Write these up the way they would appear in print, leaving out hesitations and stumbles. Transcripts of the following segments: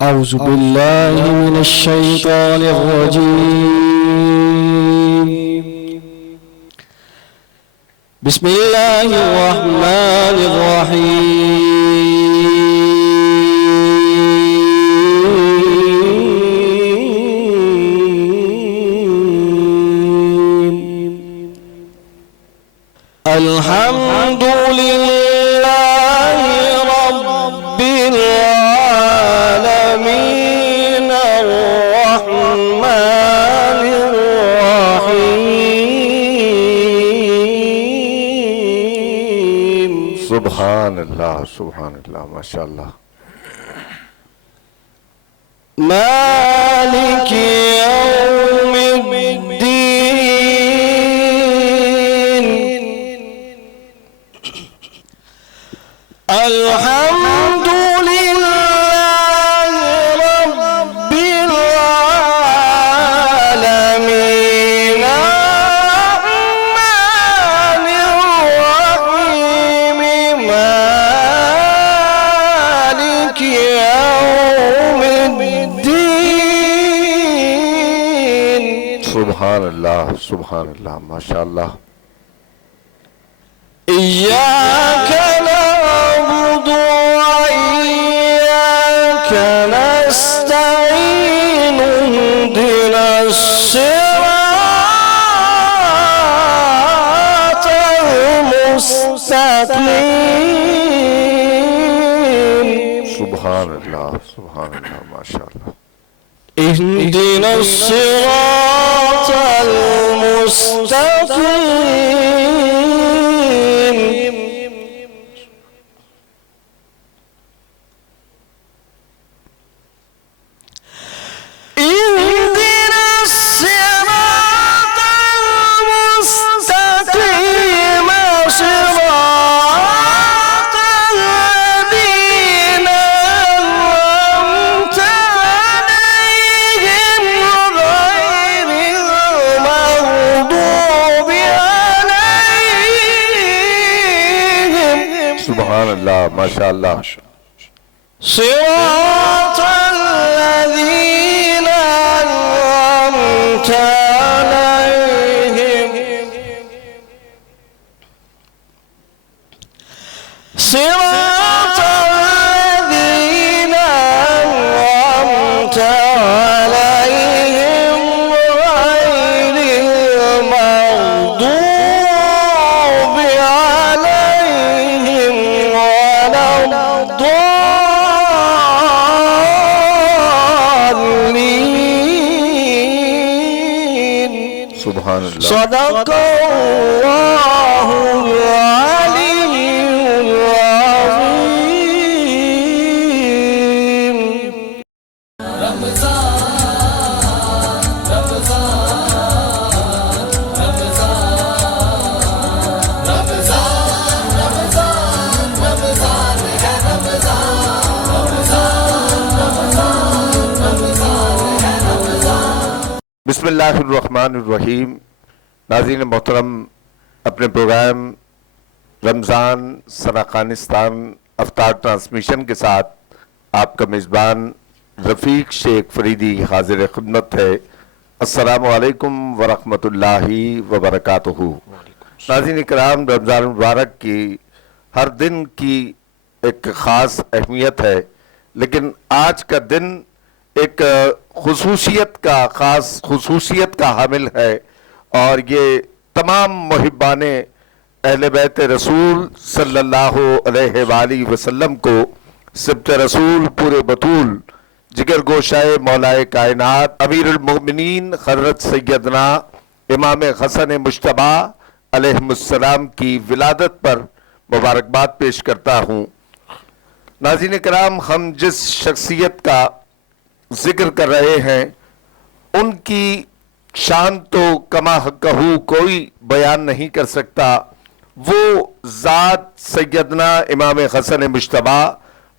أعوذ بالله من الشيطان الرجيم. بسم الله الرحمن الرحيم. الحمد لله رب العالمين الرحمن الرحيم. سبحان اللہ سبحان اللہ ماشاء اللہ. مالك يوم الدين. الحمد لله رب العالمين الرحمن الرحيم. مالك يوم الدين. سبحان اللہ سبحان اللہ ماشاء اللہ. إياك نعبد وإياك نستعين. اهدنا الصراط المستقيم. سبحان اللہ سبحان اللہ ماشاء اللہ. اهدنا الصراط المستقيم. اهدنا الصراط المستقيم. صراط الذين أنعمت عليهم غير المغضوب عليهم. سبحان اللہ ماشاء اللہ. صراط الذين أنعمت عليهم. صراط الذين أنعمت عليهم غير المغضوب عليهم ولا الضالين. سبحان اللہ. صدق الله العلي العظيم. بسم اللہ الرحمن الرحیم. ناظرین محترم، اپنے پروگرام رمضان سراخانستان افطار ٹرانسمیشن کے ساتھ آپ کا میزبان رفیق شیخ فریدی حاضر خدمت ہے. السلام علیکم ورحمۃ اللہ وبرکاتہ. ناظرین کرام، رمضان المبارک کی ہر دن کی ایک خاص اہمیت ہے، لیکن آج کا دن ایک خاص خصوصیت کا حامل ہے، اور یہ تمام محبان اہل بیت رسول صلی اللہ علیہ وآلہ وسلم کو سبط رسول پورے بطول جگر گوشائے مولائے کائنات امیر المؤمنین حضرت سیدنا امام حسن مجتبی علیہ السلام کی ولادت پر مبارکباد پیش کرتا ہوں. ناظرین کرام، ہم جس شخصیت کا ذکر کر رہے ہیں ان کی شان تو کما حقہ کوئی بیان نہیں کر سکتا. وہ ذات سیدنا امام حسن مجتبی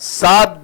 7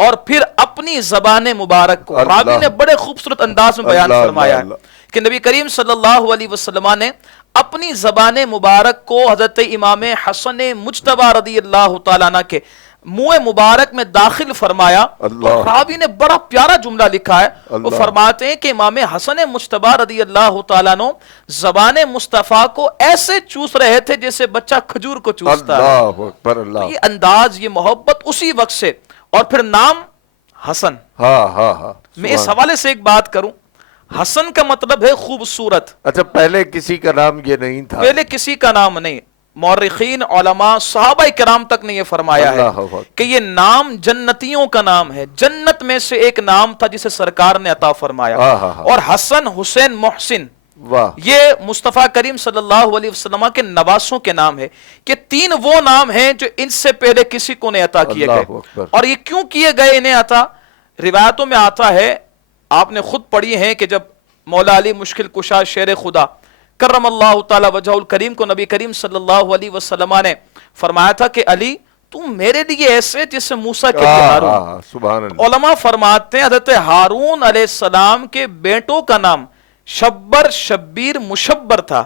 اور پھر اپنی زبان مبارک کو. راوی نے بڑے خوبصورت انداز میں بیان فرمایا ہے کہ نبی کریم صلی اللہ علیہ وسلم نے اپنی زبان مبارک کو حضرت امام حسن مجتبی رضی اللہ تعالیٰ عنہ کے منہ مبارک میں داخل فرمایا. تو راوی نے بڑا پیارا جملہ لکھا ہے. وہ فرماتے ہیں کہ امام حسن مجتبی رضی اللہ تعالیٰ عنہ زبان مصطفیٰ کو ایسے چوس رہے تھے جیسے بچہ کھجور کو چوستا ہے. یہ انداز، یہ محبت اسی وقت سے. اور پھر نام حسن. میں اس حوالے سے ایک بات کروں، حسن کا مطلب ہے خوبصورت. اچھا، پہلے کسی کا نام یہ نہیں تھا؟ پہلے کسی کا نام نہیں. مورخین، علماء، صحابہ کرام تک نے یہ فرمایا ہے کہ یہ نام جنتیوں کا نام ہے. جنت میں سے ایک نام تھا جسے سرکار نے عطا فرمایا. اور حسن، حسین، محسن، یہ مصطفیٰ کریم صلی اللہ علیہ وسلم کے نواسوں کے نام ہے. کہ تین وہ نام ہیں جو ان سے پہلے کسی کو نہیں عطا کیے گئے. اور یہ کیوں کیے گئے انہیں عطا؟ روایتوں میں آتا ہے، آپ نے خود پڑھی ہیں، کہ جب مولا علی مشکل کشا شیر خدا کرم اللہ تعالی وجہ الکریم کو نبی کریم صلی اللہ علیہ وسلم نے فرمایا تھا کہ علی تم میرے لیے ایسے جیسے موسیٰ کے لیے ہارون. سبحان اللہ. علماء فرماتے ہیں حضرت ہارون علیہ السلام کے بیٹوں کا نام شبر، شبیر، مشبر تھا.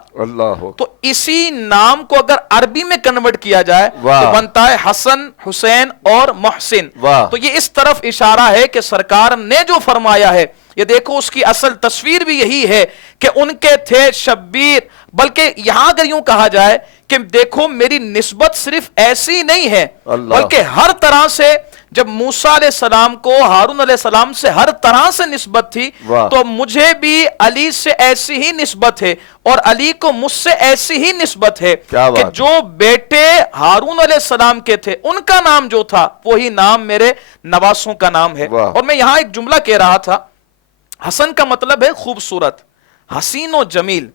تو اسی نام کو اگر عربی میں کنورٹ کیا جائے تو بنتا ہے حسن، حسین اور محسن. تو یہ اس طرف اشارہ ہے کہ سرکار نے جو فرمایا ہے، یہ دیکھو اس کی اصل تصویر بھی یہی ہے کہ ان کے تھے شبیر. بلکہ یہاں اگر یوں کہا جائے کہ دیکھو میری نسبت صرف ایسی نہیں ہے، بلکہ ہر طرح سے جب موسیٰ علیہ السلام کو ہارون علیہ السلام سے ہر طرح سے نسبت تھی، تو مجھے بھی علی سے ایسی ہی نسبت ہے اور علی کو مجھ سے ایسی ہی نسبت ہے کہ جو بیٹے ہارون علیہ السلام کے تھے ان کا نام جو تھا وہی نام میرے نواسوں کا نام ہے. اور میں یہاں ایک جملہ کہہ رہا تھا، حسن کا مطلب ہے خوبصورت، حسین و جمیل.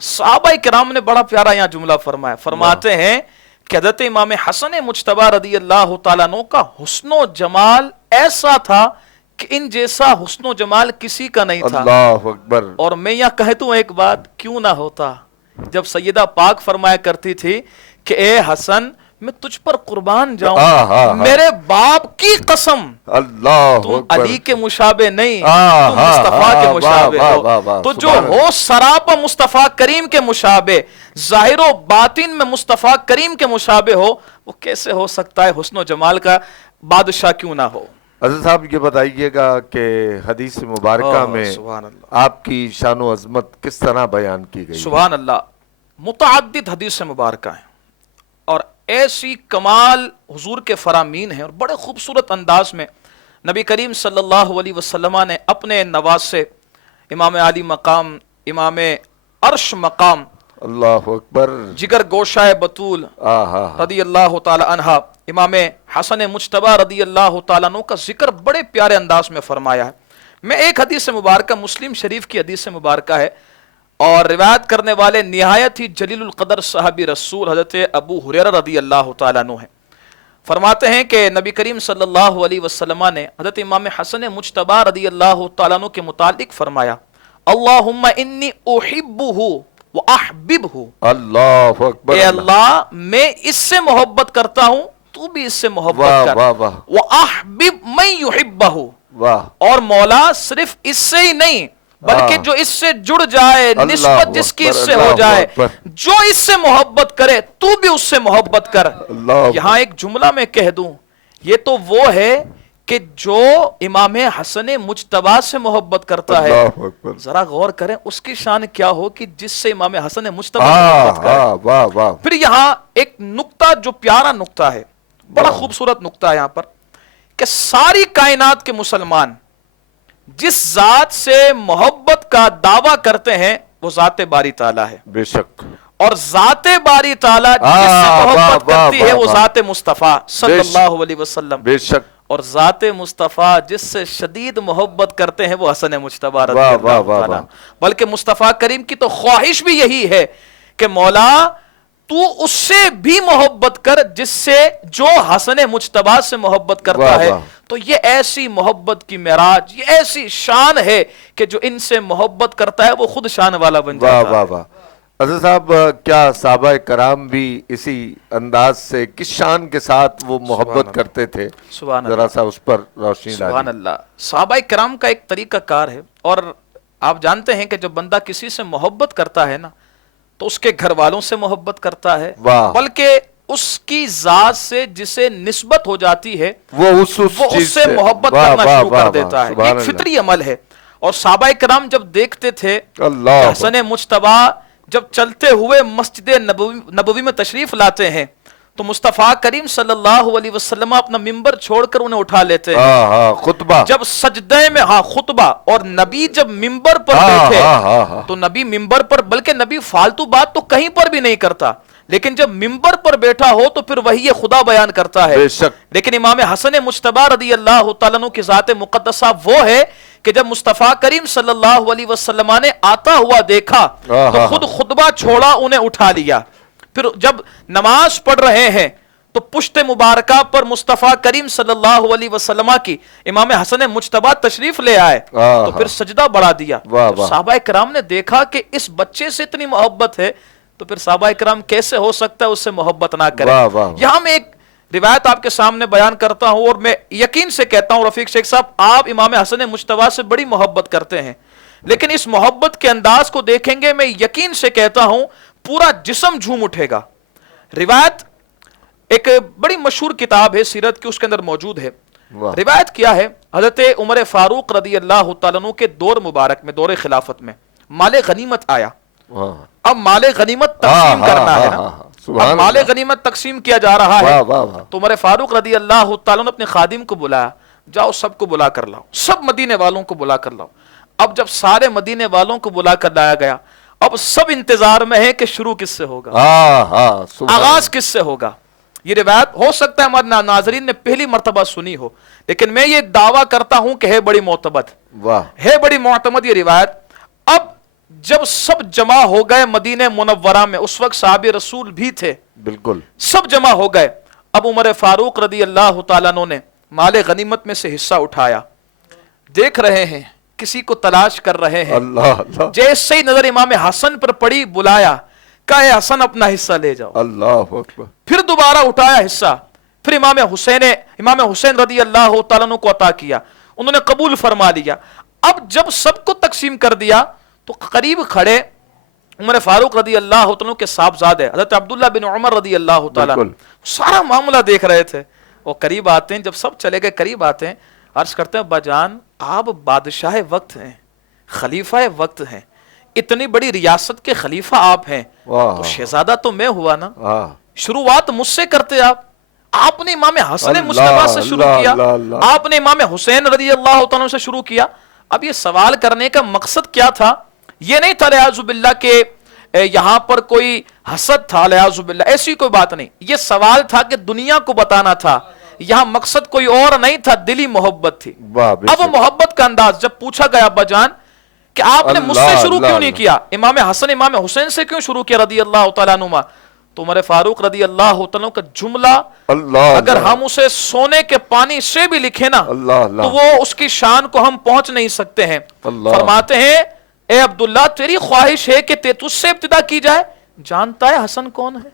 صحابہ کرام نے بڑا پیارا یہاں جملہ فرمایا. فرماتے ہیں کہ حضرت امام حسن مجتبی رضی اللہ تعالیٰ عنہ کا حسن و جمال ایسا تھا کہ ان جیسا حسن و جمال کسی کا نہیں تھا. اللہ اکبر. اور میں یہاں کہتا ہوں ایک بات، کیوں نہ ہوتا جب سیدہ پاک فرمایا کرتی تھی کہ اے حسن میں تجھ پر قربان جاؤں، میرے باپ کی قسم تم علی کے مشابہ نہیں، تم مصطفیٰ کے مشابہ ہو. تو جو ہو سراپا مصطفیٰ کریم کے مشابہ، ظاہر و باطن میں مصطفیٰ کریم کے مشابہ ہو، وہ کیسے ہو سکتا ہے حسن و جمال کا بادشاہ کیوں نہ ہو؟ حضرت صاحب یہ بتائیے گا کہ حدیث مبارکہ میں آپ کی شان و عظمت کس طرح بیان کی گئی؟ سبحان اللہ. متعدد حدیث مبارکہ ہیں اور ایسی کمال حضور کے فرامین ہیں، اور بڑے خوبصورت انداز میں نبی کریم صلی اللہ علیہ وسلم نے اپنے نواسے امام علی مقام، امام عرش مقام، اللہ اکبر، جگر گوشہ بطول رضی اللہ تعالی عنہ، امام حسن مجتبی رضی اللہ تعالیٰ عنہ کا ذکر بڑے پیارے انداز میں فرمایا ہے. میں ایک حدیث مبارکہ مسلم شریف کی حدیث مبارکہ ہے، اور روایت کرنے والے نہایت ہی جلیل القدر صحابی رسول حضرت ابو ہریرہ رضی اللہ تعالیٰ عنہ ہیں. فرماتے ہیں کہ نبی کریم صلی اللہ علیہ وسلم نے حضرت امام حسن مجتبی رضی اللہ تعالیٰ عنہ کے متعلق فرمایا، اللہم انی احبہ واحببہ. اللہ اکبر. اے اللہ میں اس سے محبت کرتا ہوں، تو بھی اس سے محبت کر. واحبب من یحبہ. اور مولا صرف اس سے ہی نہیں بلکہ جو اس سے جڑ جائے، نسبت جس کی اس سے ہو جائے، جو اس سے محبت کرے تو بھی اس سے محبت کر. یہاں ایک جملہ میں کہہ دوں، یہ تو وہ ہے کہ جو امام حسن مجتبی سے محبت کرتا ہے، ذرا غور کریں اس کی شان کیا ہو کہ جس سے امام حسن مجتبی سے محبت کرے. پھر یہاں ایک نقطہ جو پیارا نقطہ ہے، بڑا خوبصورت نقطہ ہے یہاں پر، کہ ساری کائنات کے مسلمان جس ذات سے محبت کا دعویٰ کرتے ہیں وہ ذات باری تعالیٰ ہے. بے شک. اور ذات باری تعالیٰ جس سے محبت کرتی ہے وہ ذات مصطفیٰ صلی اللہ علیہ وسلم. بے شک. اور ذات مصطفیٰ جس سے شدید محبت کرتے ہیں وہ حسن مجتبی رضی اللہ تعالیٰ. بلکہ مصطفیٰ کریم کی تو خواہش بھی یہی ہے کہ مولا تو اس سے بھی محبت کر جس سے جو حسن مجتبی سے محبت کرتا ہے. تو یہ ایسی محبت کی معراج، یہ ایسی شان ہے کہ جو ان سے محبت کرتا ہے وہ خود شان والا بن جاتا ہے. حضرت صاحب کیا صحابہ کرام بھی اسی انداز سے کس شان کے ساتھ وہ محبت کرتے تھے؟ سبحان اللہ، ذرا سا اس پر روشنی سبحان ڈالیے۔ اللہ۔ صحابہ کرام کا ایک طریقہ کار ہے، اور آپ جانتے ہیں کہ جب بندہ کسی سے محبت کرتا ہے نا تو اس کے گھر والوں سے محبت کرتا ہے، واہ، بلکہ اس کی ذات سے جسے نسبت ہو جاتی ہے وہ اس چیز سے محبت واہ، کرنا واہ، شروع واہ، کر واہ، دیتا ہے۔ سبحان ایک اللہ، فطری عمل ہے۔ اور صحابہ کرام جب دیکھتے تھے اللہ کہ حسن مجتبیٰ جب چلتے ہوئے مسجد نبوی میں تشریف لاتے ہیں تو مصطفیٰ کریم صلی اللہ علیہ وسلم اپنا ممبر چھوڑ کر انہیں اٹھا لیتے ہیں۔ ہاں ہاں، خطبہ جب سجدے میں خطبہ، اور نبی جب ممبر پر بیٹھے تو نبی ممبر پر، بلکہ نبی فالتو بات تو کہیں پر بھی نہیں کرتا، لیکن جب ممبر پر بیٹھا ہو تو پھر وہی خدا بیان کرتا ہے۔ بے شک۔ لیکن امام حسن مجتبیٰ رضی اللہ تعالیٰ عنہ کی ذات مقدسہ وہ ہے کہ جب مصطفیٰ کریم صلی اللہ علیہ وسلم نے آتا ہوا دیکھا تو خود خطبہ چھوڑا، انہیں اٹھا لیا۔ پھر جب نماز پڑھ رہے ہیں تو پشت مبارکہ پر مصطفیٰ کریم صلی اللہ علیہ وسلم کی امام حسن مجتبیٰ تشریف لے آئے تو پھر سجدہ بڑھا دیا۔ صحابہ کرام نے دیکھا کہ اس بچے سے اتنی محبت ہے تو پھر صحابہ کرام کیسے ہو سکتا ہے اس سے محبت نہ کریں۔ یہاں میں ایک روایت آپ کے سامنے بیان کرتا ہوں، اور میں یقین سے کہتا ہوں رفیق شیخ صاحب آپ امام حسن مجتبیٰ سے بڑی محبت کرتے ہیں، لیکن اس محبت کے انداز کو دیکھیں گے میں یقین سے کہتا ہوں پورا جسم جھوم اٹھے گا۔ روایت ایک بڑی مشہور کتاب ہے سیرت کی، اس کے اندر موجود ہے۔ روایت کیا ہے، حضرت عمر فاروق رضی اللہ تعالیٰ عنہ کے دور مبارک میں، دور خلافت میں مال غنیمت آیا۔ اب مال غنیمت تقسیم کرنا ہے نا، اب مال غنیمت تقسیم کیا جا رہا ہے تو عمر فاروق رضی اللہ تعالیٰ نے اپنے خادم کو بلایا، جاؤ سب کو بلا کر لاؤ، سب مدینے والوں کو بلا کر لاؤ۔ اب جب سارے مدینے والوں کو بلا کر لایا گیا، اب سب انتظار میں ہے کہ شروع کس سے ہوگا، آغاز کس سے ہوگا۔ یہ روایت ہو سکتا ہے ہمارے ناظرین نے پہلی مرتبہ سنی ہو، لیکن میں یہ دعویٰ کرتا ہوں کہ ہے بڑی معتمد، ہے بڑی معتمد یہ روایت۔ اب جب سب جمع ہو گئے مدینہ منورہ میں، اس وقت صحابہ رسول بھی تھے، بالکل سب جمع ہو گئے۔ اب عمر فاروق رضی اللہ تعالیٰ عنہ نے مال غنیمت میں سے حصہ اٹھایا، دیکھ رہے ہیں کسی کو تلاش کر رہے ہیں، جیسے ہی نظر امام حسن پر پڑی بلایا، کہا اے حسن اپنا حصہ لے جاؤ۔ اللہ اکبر۔ پھر دوبارہ اٹھایا حصہ، پھر امام حسین رضی اللہ تعالیٰ عنہ کو عطا کیا، انہوں نے قبول فرما لیا۔ اب جب سب کو تقسیم کر دیا تو قریب کھڑے عمر فاروق رضی اللہ تعالیٰ کے صاحبزادے حضرت عبداللہ بن عمر رضی اللہ تعالیٰ سارا معاملہ دیکھ رہے تھے۔ وہ قریب آتے ہیں، جب سب چلے گئے قریب آتے ہیں، عرض کرتے ہیں ابا جان آپ بادشاہ وقت ہیں، خلیفہ وقت ہیں، اتنی بڑی ریاست کے خلیفہ آپ ہیں، تو شہزادہ تو میں ہوا نا، شروعات مجھ سے کرتے آپ نے امام حسن مجتبیٰ سے شروع کیا، آپ نے امام حسین رضی اللہ تعالیٰ سے شروع کیا۔ اب یہ سوال کرنے کا مقصد کیا تھا؟ یہ نہیں تھا لعاذ باللہ کہ یہاں پر کوئی حسد تھا، لعاذ باللہ ایسی کوئی بات نہیں، یہ سوال تھا کہ دنیا کو بتانا تھا، یہاں مقصد کوئی اور نہیں تھا، دلی محبت تھی۔ اب وہ محبت کا انداز جب پوچھا گیا ابا جان کہ آپ نے مجھ سے شروع کیوں نہیں کیا، امام حسن امام حسین سے کیوں شروع کیا رضی اللہ تعالیٰ عنہما، تو عمر فاروق رضی اللہ تعالیٰ کا جملہ اگر ہم اسے سونے کے پانی سے بھی لکھیں نا تو وہ اس کی شان کو ہم پہنچ نہیں سکتے ہیں۔ فرماتے ہیں اے عبداللہ تیری خواہش ہے کہ تجھ سے ابتدا کی جائے، جانتا ہے حسن کون ہے،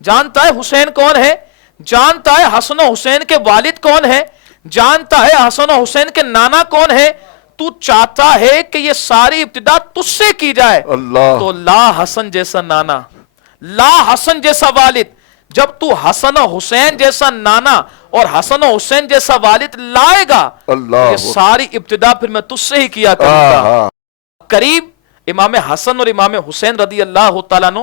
جانتا ہے حسین کون ہے، جانتا ہے حسن و حسین کے والد کون ہے، جانتا ہے حسن و حسین کے نانا کون ہے، تو چاہتا ہے کہ یہ ساری ابتدا تجھ سے کی جائے، تو لا حسن جیسا نانا، لا حسن جیسا والد، جب تو حسن و حسین جیسا نانا اور حسن و حسین جیسا والد لائے گا، یہ ساری ابتدا پھر میں تجھ سے ہی کیا کروں گا۔ قریب امام حسن اور امام حسین رضی اللہ تعالیٰ عنہ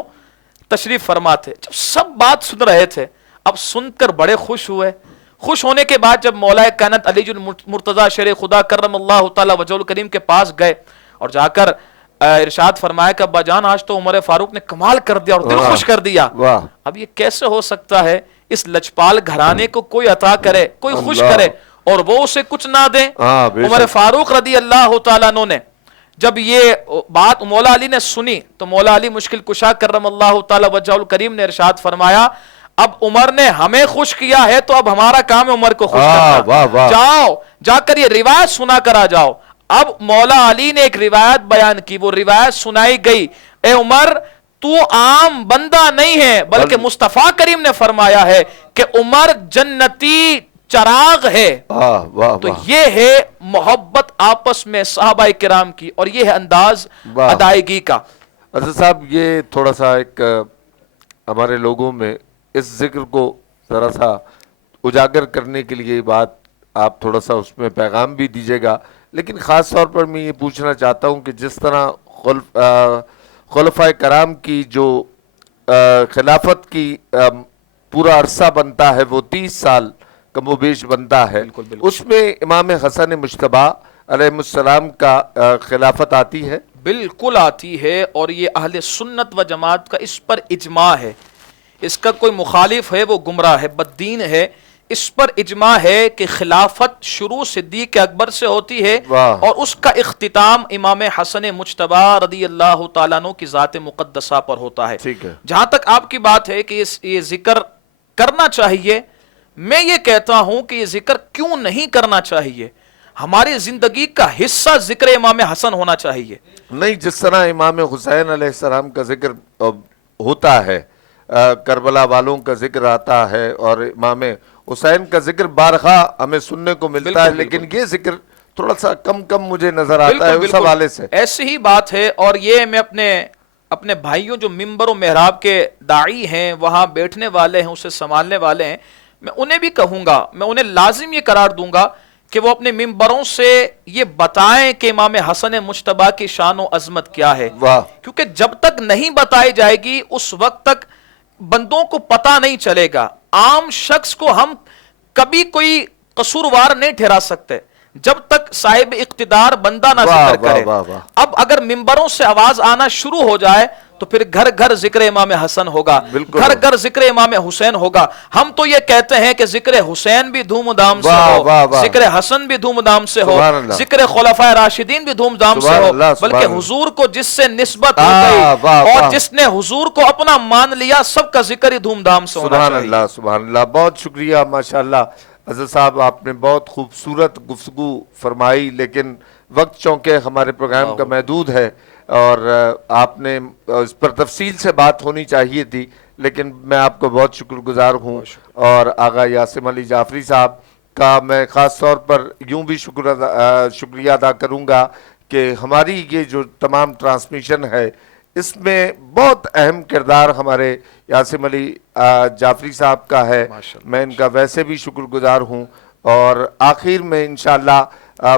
تشریف فرما تھے، جب سب بات سن رہے تھے، اب سن کر بڑے خوش ہوئے۔ خوش ہونے کے بعد جب مولا کائنات علی المرتضیٰ شیر خدا کرم اللہ تعالیٰ وجہ الکریم کے پاس گئے اور جا کر ارشاد فرمایا کہ ابا جان آج تو عمر فاروق نے کمال کر دیا اور دل خوش کر دیا، اب یہ کیسے ہو سکتا ہے اس لجپال گھرانے کو کوئی عطا کرے، کوئی خوش کرے اور وہ اسے کچھ نہ دے۔ عمر فاروق رضی اللہ تعالیٰ عنہ نے جب یہ بات مولا علی نے سنی تو مولا علی مشکل کشا کرم اللہ تعالی وجہ الکریم نے ارشاد فرمایا اب عمر نے ہمیں خوش کیا ہے تو اب ہمارا کام ہے عمر کو خوش کرنا، جاؤ جا کر یہ روایت سنا کر آ جاؤ۔ اب مولا علی نے ایک روایت بیان کی، وہ روایت سنائی گئی، اے عمر تو عام بندہ نہیں ہے بلکہ مصطفیٰ کریم نے فرمایا ہے کہ عمر جنتی چراغ ہے. تو یہ ہے محبت آپس میں صحابہ کرام کی اور یہ ہے انداز ادائیگی کا. حضرت صاحب یہ تھوڑا سا ایک ہمارے لوگوں میں اس ذکر کو ذرا سا اجاگر کرنے کے لیے بات آپ تھوڑا سا اس میں پیغام بھی دیجیے گا، لیکن خاص طور پر میں یہ پوچھنا چاہتا ہوں کہ جس طرح خلفائے کرام کی جو خلافت کی پورا عرصہ بنتا ہے وہ 30 سال کم و بیش بنتا ہے، اس میں امام حسن مجتبی علیہ السلام کا خلافت آتی ہے. بالکل آتی ہے، اور یہ اہل سنت و جماعت کا اس پر اجماع ہے. اس کا کوئی مخالف ہے وہ گمراہ ہے، بددین ہے. اس پر اجماع ہے کہ خلافت شروع صدیق اکبر سے ہوتی ہے اور اس کا اختتام امام حسن مجتبی رضی اللہ تعالیٰ عنہ کی ذات مقدسہ پر ہوتا ہے. جہاں تک آپ کی بات ہے کہ یہ ذکر کرنا چاہیے، میں یہ کہتا ہوں کہ یہ ذکر کیوں نہیں کرنا چاہیے. ہماری زندگی کا حصہ ذکر امام حسن ہونا چاہیے. نہیں، جس طرح امام حسین علیہ السلام کا ذکر ہوتا ہے، کربلا والوں کا ذکر آتا ہے اور امام حسین کا ذکر بارہا ہمیں سننے کو ملتا ہے، لیکن یہ ذکر تھوڑا سا کم مجھے نظر آتا ہے اس حوالے سے. ایسی ہی بات ہے. اور یہ میں اپنے بھائیوں جو ممبر و محراب کے داعی ہیں، وہاں بیٹھنے والے ہیں، اسے سنبھالنے والے ہیں، میں انہیں بھی کہوں گا، میں انہیں لازم یہ قرار دوں گا کہ وہ اپنے ممبروں سے یہ بتائیں کہ امام حسن مجتبی کی شان و عظمت کیا ہے. کیونکہ جب تک نہیں بتائی جائے گی اس وقت تک بندوں کو پتہ نہیں چلے گا. عام شخص کو ہم کبھی کوئی قصوروار نہیں ٹھہرا سکتے جب تک صاحب اقتدار بندہ نہ ذکر کرے. اب اگر ممبروں سے آواز آنا شروع ہو جائے تو پھر گھر گھر ذکر امام حسن ہوگا، گھر گھر ذکر امام حسین ہوگا. ہم تو یہ کہتے ہیں کہ ذکر حسین بھی دھوم دھام سے ہو، ذکر حسن بھی دھوم دھام سے ہو، ذکر خلفائے راشدین بھی دھوم دھام سے ہو، بلکہ حضور کو جس سے نسبت ہو گئی اور جس نے حضور کو اپنا مان لیا سب کا ذکر ہی دھوم دھام سے ہونا چاہیے. سبحان اللہ، سبحان اللہ. بہت شکریہ، ماشاءاللہ. حضرت صاحب آپ نے بہت خوبصورت گفتگو فرمائی، لیکن وقت چونکہ ہمارے پروگرام کا محدود ہے اور آپ نے اس پر تفصیل سے بات ہونی چاہیے تھی، لیکن میں آپ کو بہت شکر گزار ہوں. اور آغا یاسم علی جعفری صاحب کا میں خاص طور پر یوں بھی شکریہ ادا کروں گا کہ ہماری یہ جو تمام ٹرانسمیشن ہے اس میں بہت اہم کردار ہمارے یاسم علی جعفری صاحب کا ہے. میں ان کا ویسے بھی شکر گزار ہوں. اور آخر میں انشاءاللہ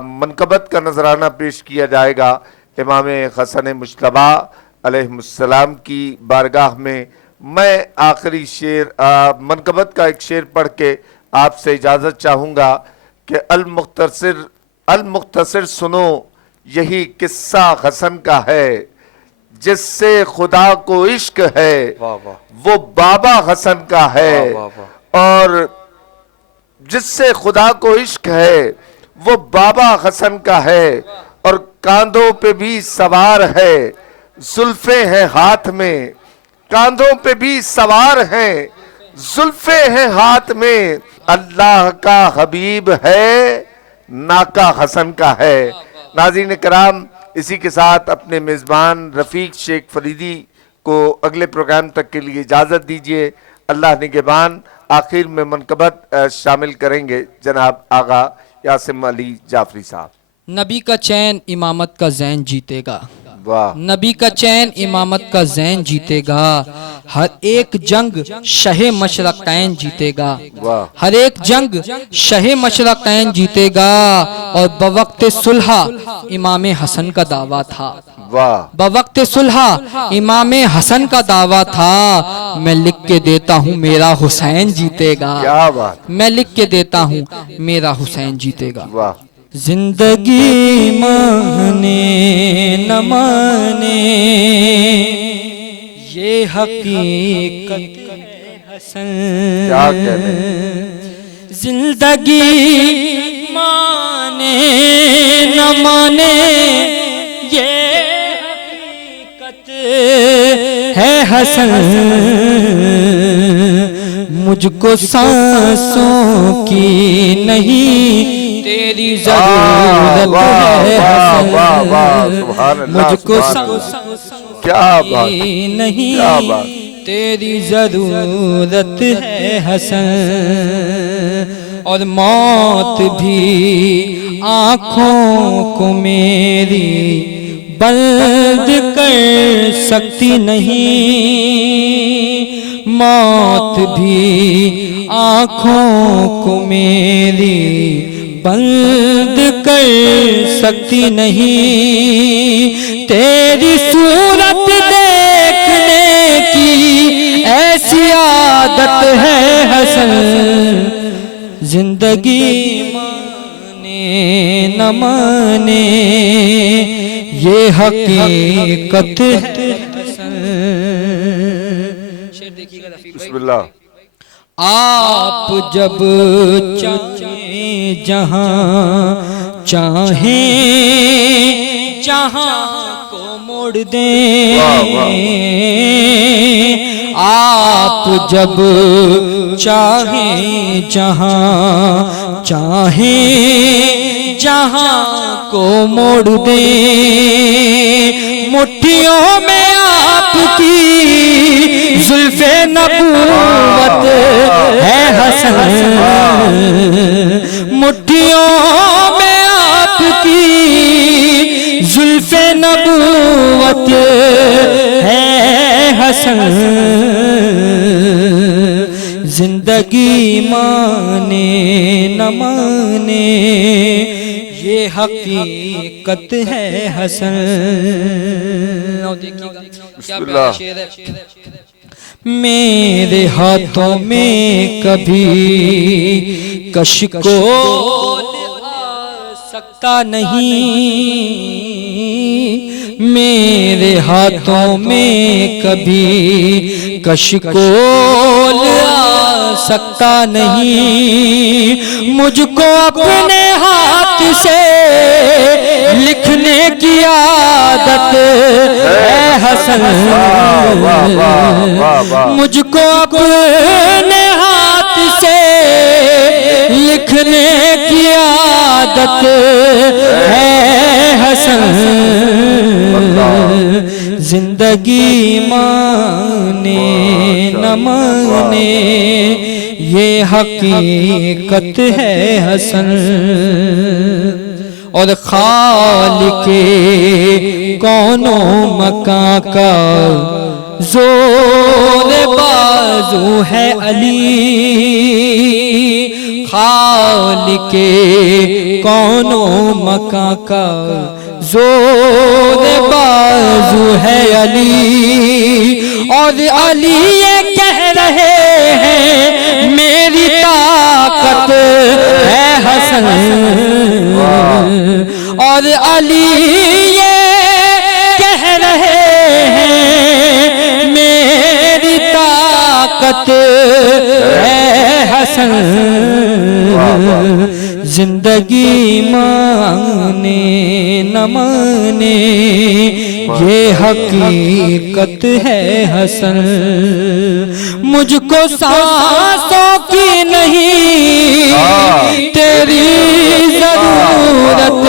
منقبت کا نذرانہ پیش کیا جائے گا امام حسن مجتبی علیہ السلام کی بارگاہ میں. میں آخری شعر منقبت کا ایک شعر پڑھ کے آپ سے اجازت چاہوں گا کہ المختصر سنو یہی قصہ حسن کا ہے، جس سے خدا کو عشق ہے وہ بابا حسن کا ہے. اور جس سے خدا کو عشق ہے وہ بابا حسن کا ہے، اور کاندھوں پہ بھی سوار ہے زلفیں ہیں ہاتھ میں، کاندھوں پہ بھی سوار ہیں زلفیں ہیں ہاتھ میں، اللہ کا حبیب ہے ناکا حسن کا ہے. ناظرین کرام، اسی کے ساتھ اپنے میزبان رفیق شیخ فریدی کو اگلے پروگرام تک کے لیے اجازت دیجیے. اللہ نگہبان. آخر میں منقبت شامل کریں گے جناب آغا یاسم علی جعفری صاحب. نبی کا چین امامت کا زین جیتے گا، نبی کا چین امامت کا زین جیتے گا، ہر ایک جنگ شہ مشرقین جیتے گا، ہر ایک جنگ شہ مشرقین جیتے گا. اور بوقت صلح امام حسن کا دعویٰ تھا، بوقت صلح امام حسن کا دعویٰ تھا. میں لکھ کے دیتا ہوں میرا حسین جیتے گا، میں لکھ کے دیتا ہوں میرا حسین جیتے گا. زندگی مانے نہ مانے یہ حقیقت حسن، زندگی مانے نہ مانے یہ حقیقت ہے حسن. مجھ کو سانسوں کی نہیں تیری ضرورت ہے حسن، مجھ کو کیا بات، نہیں کیا بات۔ تیری ضرورت ہے حسن، اور موت بھی آنکھوں کو میری بند کر سکتی نہیں، موت بھی آنکھوں کو میری بند کر سکتی نہیں، تیری صورت دیکھنے کی ایسی عادت ہے حسن، زندگی مانے نہ مانے یہ حقیقت ہے حسن۔ بسم اللہ۔ آپ جب چاہیں جہاں چاہیں جہاں کو موڑ دیں، آپ جب چاہیں جہاں چاہیں جہاں کو موڑ دیں، مٹھیوں میں آپ کی زلف نبوت ہے حسن، مٹھیوں میں آپ کی زلف نبوت ہے حسن، زندگی مانے نہ مانے یہ حقیقت ہے حسن۔ اور دیکھیے گا کیا پیارا شعر ہے، میرے ہاتھوں میں کبھی کشکول آ سکتا نہیں، میرے ہاتھوں میں کبھی کشکول آ سکتا نہیں، مجھ کو اپنے ہاتھ سے لکھنے کی عادت ہے حسن، مجھ کو اپنے ہاتھ سے لکھنے کی عادت ہے حسن، زندگی مانے نہ مانے یہ حقیقت ہے حسن، اور خالق کون و مکان کا زور بازو ہے علی، خالق کون و مکان کا زور بازو ہے علی، اور علی یہ کہہ رہے ہیں میری طاقت ہے حسن، اور علی یہ کہہ رہے ہیں میری طاقت ہے حسن، زندگی مانے نہ مانے یہ حقیقت ہے حسن، مجھ کو سانسوں کی نہیں تیری ضرورت